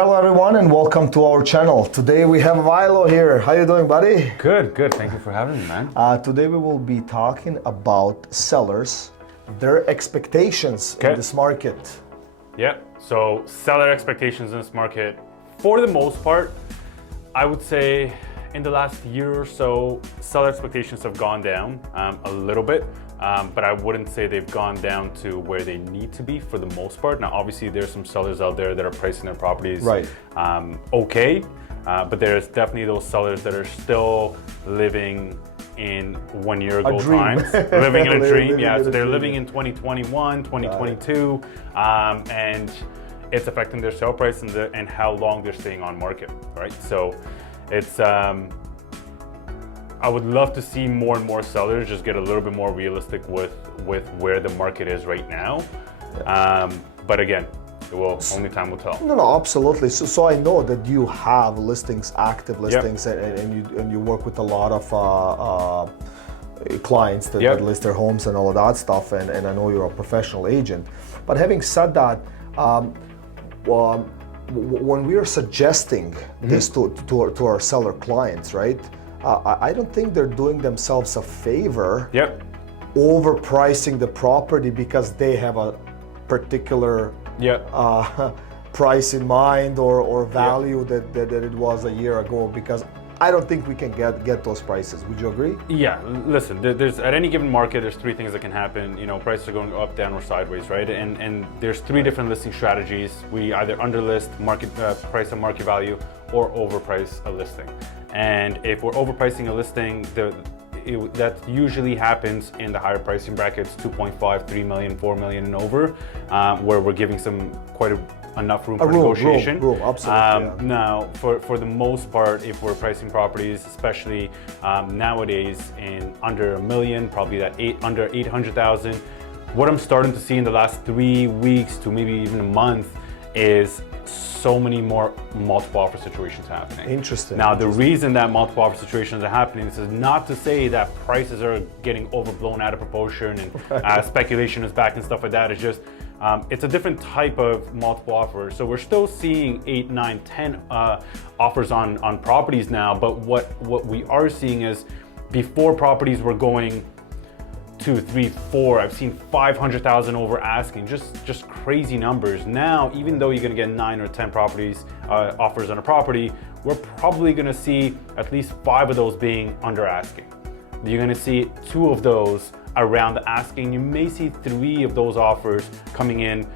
Hello everyone and welcome to our channel. Today we have Vilo here. How you doing, buddy? Good. Thank you for having me, man. Today we will be talking about sellers, their expectations in this market. Yeah, so seller expectations in this market, for the most part, I would say in the last year or so, seller expectations have gone down a little bit. But I wouldn't say they've gone down to where they need to be for the most part. Now, obviously, there's some sellers out there that are pricing their properties okay, but there's definitely those sellers that are still living in 1 year ago times. Living in a dream, yeah. So they're living in 2021, 2022, and it's affecting their sale price and how long they're staying on market, right? So it's, I would love to see more and more sellers just get a little bit more realistic with where the market is right now. But again, only time will tell. No, absolutely. So I know that you have listings, active listings, and you work with a lot of clients that list their homes and all of that stuff. And I know you're a professional agent. But having said that, when we are suggesting this to our seller clients, right? I don't think they're doing themselves a favor overpricing the property because they have a particular price in mind or value that it was a year ago, because I don't think we can get those prices. Would you agree? Yeah, listen, there's at any given market, there's three things that can happen. You know, prices are going up, down, or sideways, right? And there's three different listing strategies. We either underlist, price and market value, or overprice a listing. And if we're overpricing a listing, that usually happens in the higher pricing brackets, 2.5, 3 million, 4 million and over, where we're giving enough room for negotiation. Room, absolutely. Now, for the most part, if we're pricing properties, especially nowadays in under $1 million, probably that under 800,000, what I'm starting to see in the last 3 weeks to maybe even a month is so many more multiple offer situations happening. Interesting. Now, the reason that multiple offer situations are happening, this is not to say that prices are getting overblown out of proportion and speculation is back and stuff like that. It's just, it's a different type of multiple offer. So we're still seeing 8, 9, 10 offers on properties now, but what we are seeing is before properties were going 2, 3, 4. I've seen 500,000 over asking, just crazy numbers. Now, even though you're gonna get 9 or 10 properties, offers on a property, we're probably gonna see at least 5 of those being under asking. You're gonna see 2 of those around the asking. You may see 3 of those offers coming in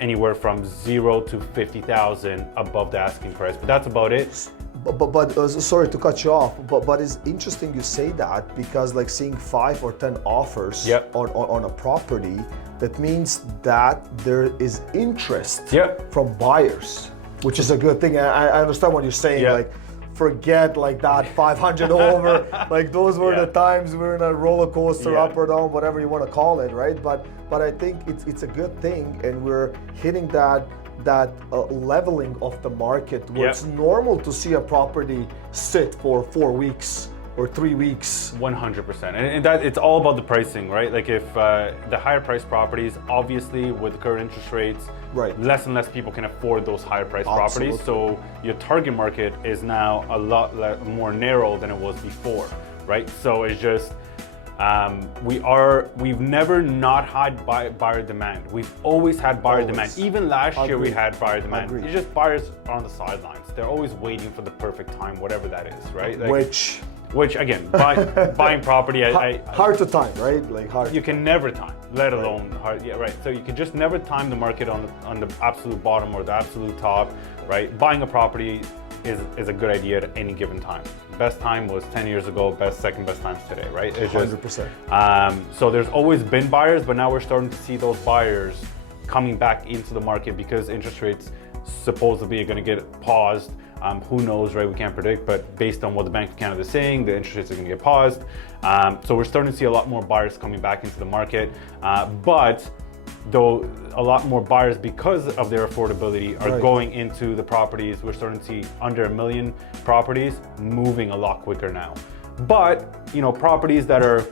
anywhere from 0 to 50,000 above the asking price, but that's about it. But sorry to cut you off, but it's interesting you say that, because like seeing 5 or 10 offers on a property, that means that there is interest from buyers, which is a good thing. I understand what you're saying. Like, forget like that 500 over. Like those were the times we're in a roller coaster, up or down, whatever you want to call it, right? But I think it's a good thing, and we're hitting that leveling of the market where it's normal to see a property sit for 4 weeks or 3 weeks. 100%, and that it's all about the pricing, right? Like if the higher priced properties, obviously with the current interest rates, less and less people can afford those higher priced properties. So your target market is now a lot more narrow than it was before, right? So it's just, we've never not had buyer demand. We've always had buyer demand. Even last year we had buyer demand. It's just buyers are on the sidelines. They're always waiting for the perfect time, whatever that is, right? Like, which again, buying property, hard to time, right? Like hard. You can never time, let alone hard. Yeah, right. So you can just never time the market on the absolute bottom or the absolute top, right? Buying a property is a good idea at any given time. Best time was 10 years ago, second best times today, right? It's 100%. So there's always been buyers, but now we're starting to see those buyers coming back into the market because interest rates supposedly are going to get paused. Who knows, right? We can't predict, but based on what the Bank of Canada is saying, the interest rates are going to get paused. So we're starting to see a lot more buyers coming back into the market, but though a lot more buyers, because of their affordability, are going into the properties. We're starting to see under $1 million properties moving a lot quicker now. But you know, properties that are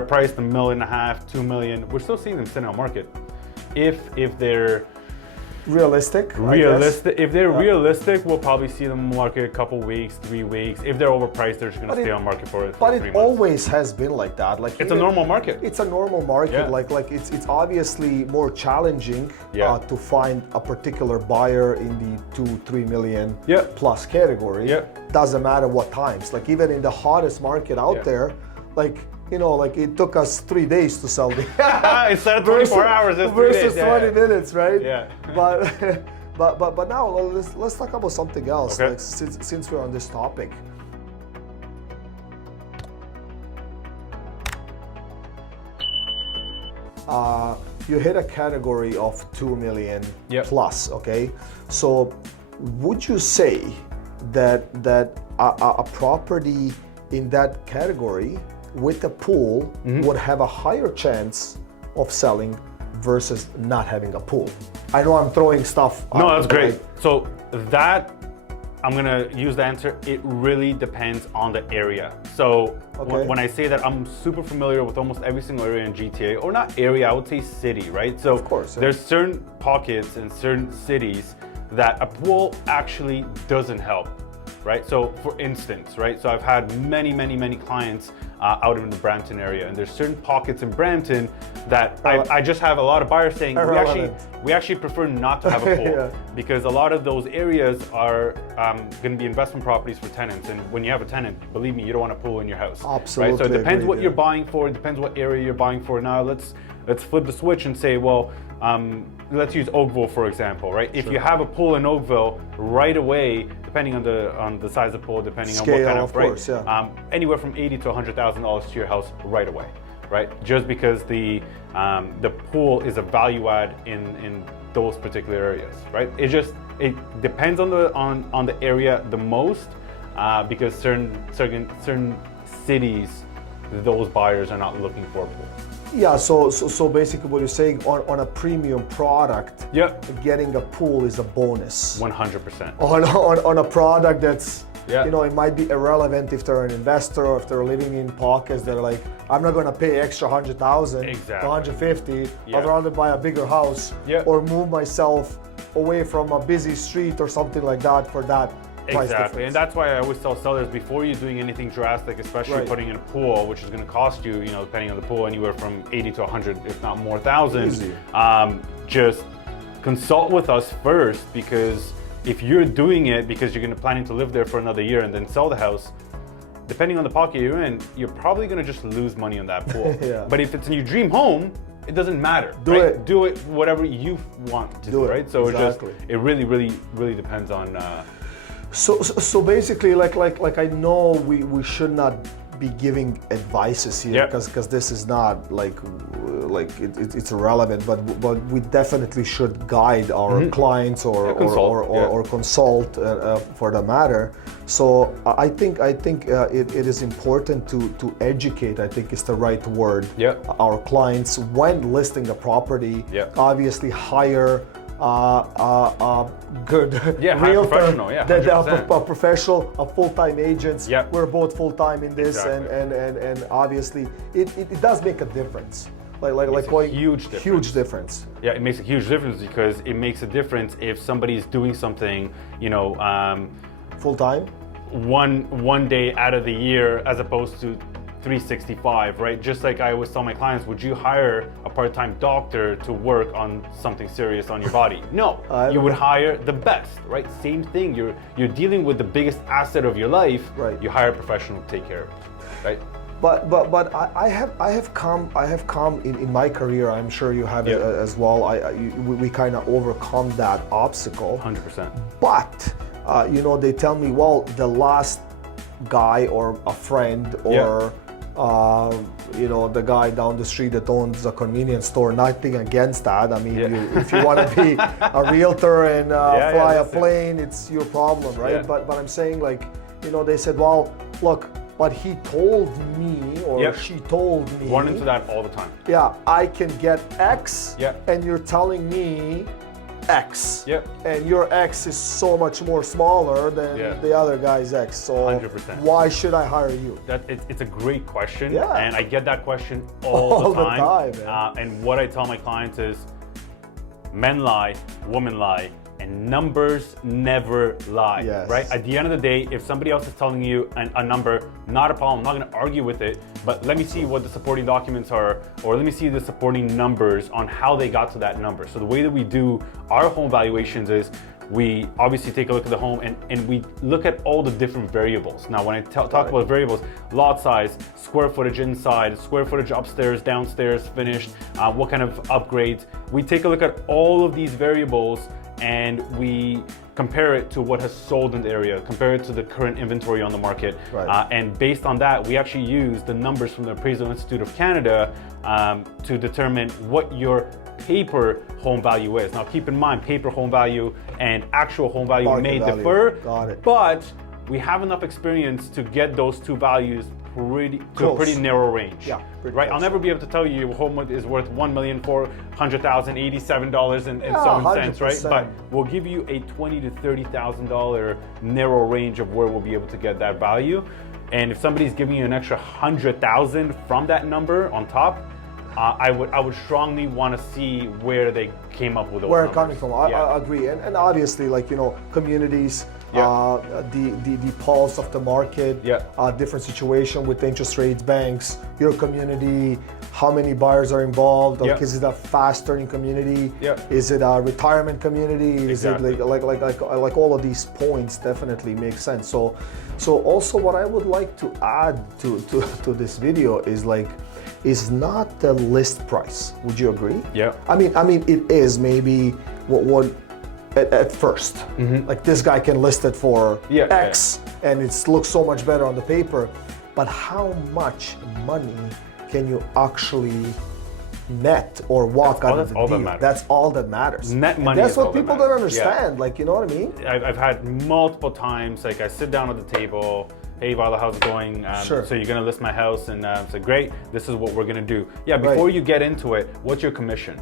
priced $1.5 million, $2 million, we're still seeing them sitting on market. If they're Realistic. Realistic. If they're realistic, we'll probably see them market a couple weeks, 3 weeks. If they're overpriced, they're just going to stay on market for 3 months. But it always has been like that. Like it's a normal market. It's a normal market. Yeah. Like it's obviously more challenging to find a particular buyer in the 2-3 million plus category. Yeah. Doesn't matter what times. Like even in the hottest market out there, like like it took us 3 days to sell the instead of 24 hours, it's 3 days. Versus 20 minutes, right? Yeah. But now let's talk about something else. Okay. Like since we're on this topic. You hit a category of 2 million plus, okay? So would you say that a property in that category with a pool would have a higher chance of selling versus not having a pool? I know I'm throwing stuff. No, that's great. So that, I'm gonna use the answer, it really depends on the area. So when I say that, I'm super familiar with almost every single area in GTA, or not area, I would say city, right? So of course, there's certain pockets in certain cities that a pool actually doesn't help, right? So for instance, right? So I've had many clients out in the Brampton area, and there's certain pockets in Brampton that I just have a lot of buyers saying we actually prefer not to have a pool because a lot of those areas are going to be investment properties for tenants, and when you have a tenant, believe me, you don't want a pool in your house. Absolutely. Right? So it depends what you're buying for. It depends what area you're buying for. Now let's flip the switch and say, well, let's use Oakville for example, right? If you have a pool in Oakville, right away, depending on the size of the pool, depending Scale, on what kind of course, anywhere from $80,000 to $100,000 to your house right away, right? Just because the pool is a value add in those particular areas, right? It depends on the area the most because certain cities, those buyers are not looking for a pool. Yeah, so basically what you're saying on a premium product, getting a pool is a bonus. 100%. On a product that's, Yeah. It might be irrelevant if they're an investor or if they're living in pockets. They're like, I'm not going to pay extra 100,000 to 150. I'd rather buy a bigger house or move myself away from a busy street or something like that for that. Exactly, and that's why I always tell sellers before you're doing anything drastic, especially putting in a pool, which is going to cost you, depending on the pool, anywhere from 80 to 100, if not more thousands. Just consult with us first, because if you're doing it because you're going to planning to live there for another year and then sell the house, depending on the pocket you're in, you're probably going to just lose money on that pool. But if it's in your dream home, it doesn't matter. Do it whatever you want to do, right? So it really depends on. So basically, like I know we should not be giving advices here because this is not like it's irrelevant, but we definitely should guide our clients or consult for the matter. So I think it is important to educate. I think is the right word. Our clients when listing a property. Obviously hire good realtor, a professional, a full-time agents. We're both full-time in this, and obviously it does make a difference. Like a huge difference. Yeah, it makes a huge difference because it makes a difference if somebody is doing something, full-time, one day out of the year as opposed to 365, right? Just like I always tell my clients, would you hire a part-time doctor to work on something serious on your body? No, you would hire the best, right? Same thing. You're dealing with the biggest asset of your life. You hire a professional to take care of it, right? But I have come in my career. I'm sure you have it as well. We kind of overcome that obstacle. 100%. But they tell me, well, the last guy or a friend or the guy down the street that owns a convenience store, nothing against that. I mean, if you want to be a realtor and fly a plane, it's your problem, right? But I'm saying, they said, well, look, but he told me or she told me. Run into that all the time. Yeah, I can get X, and you're telling me X. And your X is so much more smaller than the other guy's X. So 100%. Why should I hire you? It's a great question, and I get that question all the time. Man. And what I tell my clients is, men lie, women lie, and numbers never lie, Yes. right? At the end of the day, if somebody else is telling you a number, not a problem, I'm not gonna argue with it, but let me see what the supporting documents are, or let me see the supporting numbers on how they got to that number. So the way that we do our home valuations is we obviously take a look at the home and we look at all the different variables. Now, when I talk about variables, lot size, square footage inside, square footage upstairs, downstairs, finished, what kind of upgrades. We take a look at all of these variables and we compare it to what has sold in the area, compare it to the current inventory on the market. Right. And based on that, we actually use the numbers from the Appraisal Institute of Canada to determine what your paper home value is. Now keep in mind, paper home value and actual home value may differ, but we have enough experience to get those two values to a pretty narrow range. Yeah, right. I'll never be able to tell you your home is worth $1,400,087.07, right? But we'll give you a $20,000 to $30,000 narrow range of where we'll be able to get that value. And if somebody's giving you an extra $100,000 from that number on top, I would strongly want to see where they came up with those where numbers. it's coming from. I agree, and obviously, like, you know, communities, the pulse of the market, different situation with interest rates, banks, your community, how many buyers are involved. Like, is it a fast-turning community? Is it a retirement community? Is it like all of these points definitely make sense. So also what I would like to add to this video is like, is not the list price. Would you agree? Yeah. I mean, it is maybe what at first. Like, this guy can list it for X, and it looks so much better on the paper. But how much money can you actually net or walk out of the deal? That's all that matters. Net money. And that's what people don't understand. Like, you know what I mean? I've had multiple times. Like, I sit down at the table. Hey, Viola, how's it going? Sure. So you're gonna list my house, and say, great, this is what we're gonna do. Yeah, before you get into it, what's your commission?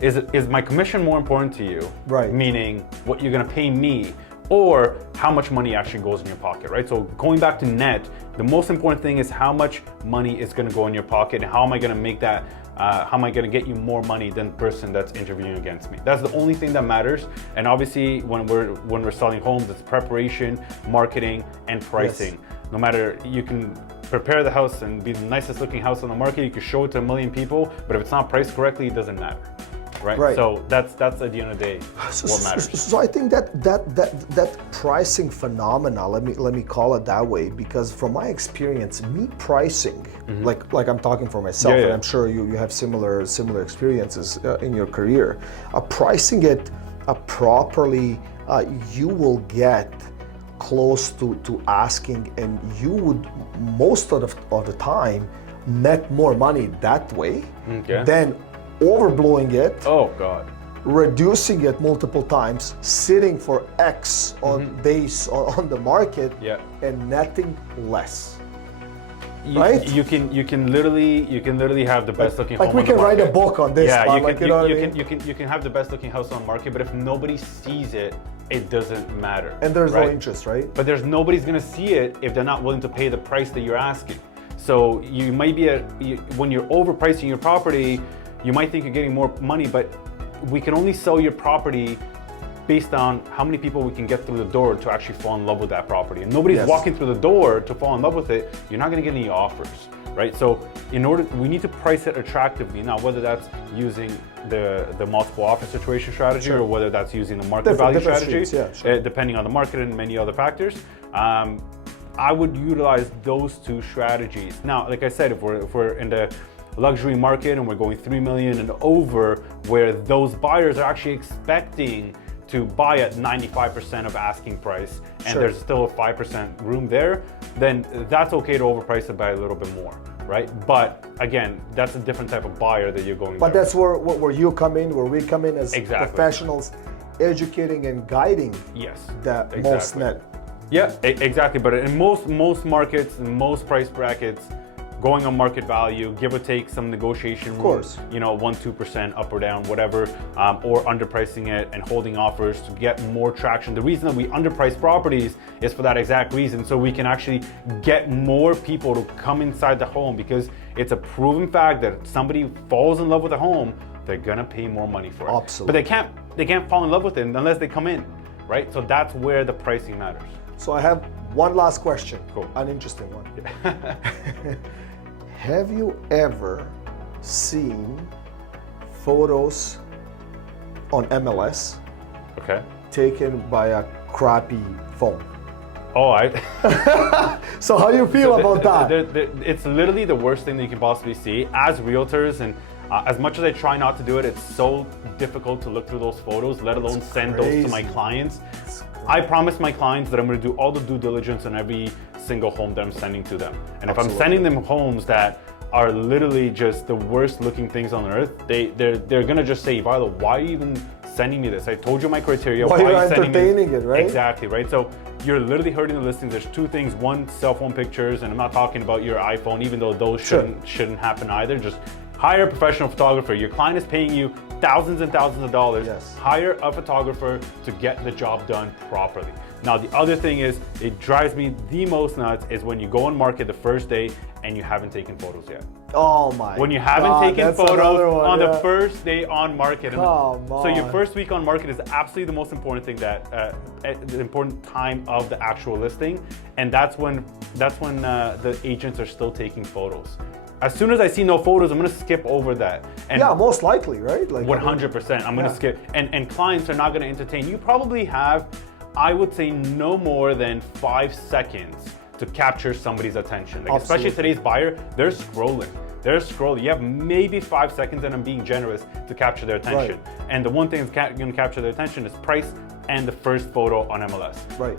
Is my commission more important to you? Right. Meaning what you're gonna pay me, or how much money actually goes in your pocket, right? So going back to net, the most important thing is how much money is gonna go in your pocket, and how am I gonna make that, how am I gonna get you more money than the person that's interviewing against me? That's the only thing that matters. And obviously when we're selling homes, it's preparation, marketing, and pricing. No matter, you can prepare the house and be the nicest looking house on the market, you can show it to a million people, but if it's not priced correctly, it doesn't matter. Right? So that's at the end of the day what matters. So I think that pricing phenomena, let me call it that way, because from my experience, me pricing, like I'm talking for myself, and I'm sure you have similar experiences in your career. Pricing it properly, you will get close to asking, and you would most of the time net more money that way than overblowing it. Oh God. Reducing it multiple times, sitting for X on days on the market, and netting less. Right? You can literally have the best looking home on the market. Like, we can write a book on this. You can have the best looking house on the market, but if nobody sees it, it doesn't matter. And there's no interest, right? But nobody's gonna see it if they're not willing to pay the price that you're asking. So you might be when you're overpricing your property, you might think you're getting more money, but we can only sell your property based on how many people we can get through the door to actually fall in love with that property. And nobody's walking through the door to fall in love with it, you're not gonna get any offers, right? So we need to price it attractively. Now, whether that's using the multiple offer situation strategy, or whether that's using the market value strategy, depending on the market and many other factors, I would utilize those two strategies. Now, like I said, if we're in the luxury market and we're going 3 million and over, where those buyers are actually expecting to buy at 95% of asking price, and there's still a 5% room there, then that's okay to overprice it by a little bit more, right? But again, that's a different type of buyer that you're going. But that's where you come in, where we come in as professionals, educating and guiding. The most net. Yeah, exactly. But in most markets, in most price brackets, going on market value, give or take some negotiation room, 1-2% up or down, whatever, or underpricing it and holding offers to get more traction. The reason that we underprice properties is for that exact reason, so we can actually get more people to come inside the home, because it's a proven fact that if somebody falls in love with a home, they're gonna pay more money for it. Absolutely. But they can't fall in love with it unless they come in, right? So that's where the pricing matters. So I have one last question. Cool. An interesting one. Have you ever seen photos on MLS Okay. taken by a crappy phone? Oh, So how do you feel about that? It's literally the worst thing that you can possibly see. As realtors, and as much as I try not to do it, it's so difficult to look through those photos, let alone send those to my clients. I promise my clients that I'm going to do all the due diligence on every single home that I'm sending to them. And if I'm sending them homes that are literally just the worst looking things on earth, they're going to just say, Vilo, why are you even sending me this? I told you my criteria. Why are you entertaining it, right? Exactly, right? So you're literally hurting the listings. There's two things. One, cell phone pictures, and I'm not talking about your iPhone, even though those shouldn't happen either. Just hire a professional photographer. Your client is paying you thousands and thousands of dollars. Yes. Hire a photographer to get the job done properly. Now, the other thing is, it drives me the most nuts is when you go on market the first day and you haven't taken photos yet. Oh my! When you haven't God, taken that's photos one, on the first day on market. Come on. So your first week on market is absolutely the most important thing, the important time of the actual listing, and that's when the agents are still taking photos. As soon as I see no photos, I'm gonna skip over that. And yeah, most likely, right? Like 100%. I'm gonna skip, and clients are not gonna entertain. You probably have, I would say, no more than 5 seconds to capture somebody's attention. Like, especially today's buyer, they're scrolling. You have maybe 5 seconds, and I'm being generous, to capture their attention. Right. And the one thing that's going to capture their attention is price and the first photo on MLS. Right.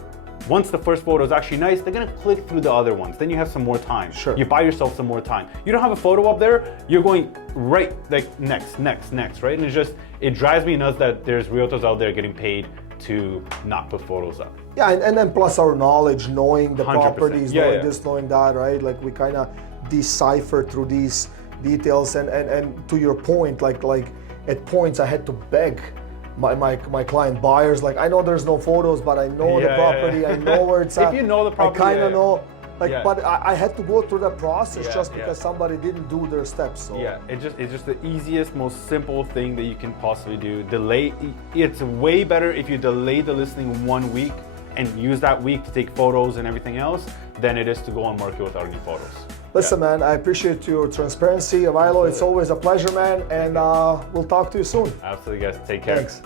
Once the first photo is actually nice, they're gonna click through the other ones. Then you have some more time. Sure. You buy yourself some more time. You don't have a photo up there, you're going right, like next, right? And it drives me nuts that there's realtors out there getting paid to not put photos up. Yeah, and then plus our knowledge, knowing the 100%. properties, knowing this, knowing that, right? Like we kind of decipher through these details, and to your point, like at points I had to beg my client buyers, like, I know there's no photos, but I know the property, I know where it's at. If you know the property, I kind of know. Like, but I had to go through that process just because somebody didn't do their steps. So. Yeah, it's just the easiest, most simple thing that you can possibly do. It's way better if you delay the listing 1 week and use that week to take photos and everything else than it is to go on market without any photos. Listen, man, I appreciate your transparency, Vilo. It's always a pleasure, man, and we'll talk to you soon. Absolutely, guys. Take care. Thanks.